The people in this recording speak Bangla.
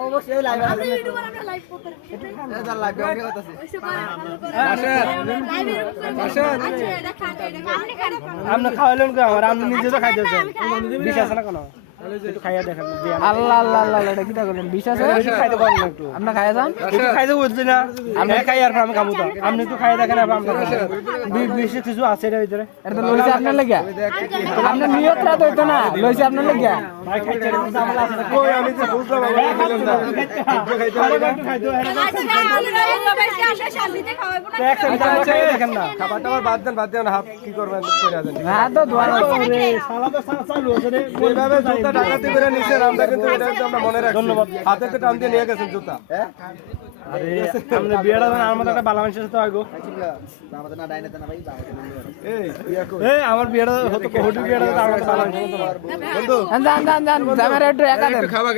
অবশ্যই লাইভ আছে আপনি খাওয়ালেন আমার আপনি নিজে তো খাইতে বিষ আছে না কোনো খাইয়া দেখেন আল্লাহ আল্লাহ আল্লাহ এটা কি করলেন বিষ আছে খাইতে পারবেন একটু আপনি খাইয়া যান একটু খাইতে বলছি না আমি খাই আর আমি খাবো তো আপনি একটু খাইয়া দেখেন বিষ কিছু আছে এর ভিতরে এটা তো লইছে আপনার লাগা আপনার নিয়তটা তো হইতো না লইছে আপনার লাগা ভাই খাইতে জামালা আছে কই আমি তো বুঝলাম বাবা খেলাম না খাইতে দেখেন না খাবারটা আবার বাদ দেন না হাফ কি করবেন করে দেন না তো দোয়া রে শালা তো চালু হচ্ছে রে এইভাবে জুতা ডাকাতি করে নিচে আমরা কিন্তু এটা তো আমরা মনে রাখি ধন্যবাদ হাতে তো টান দিয়ে নিয়ে গেছেন জুতা আরে আমরা বিয়েটা আমার মতো একটা ভালো মানুষের সাথে আইগো আমাদের না ডাইনেতে না ভাই এই আমার বিয়েটা হতো কোহটি বিয়েটা আমার ভালো মানুষের মতো বন্ধু জান জামারে একটু একা দেন খাবা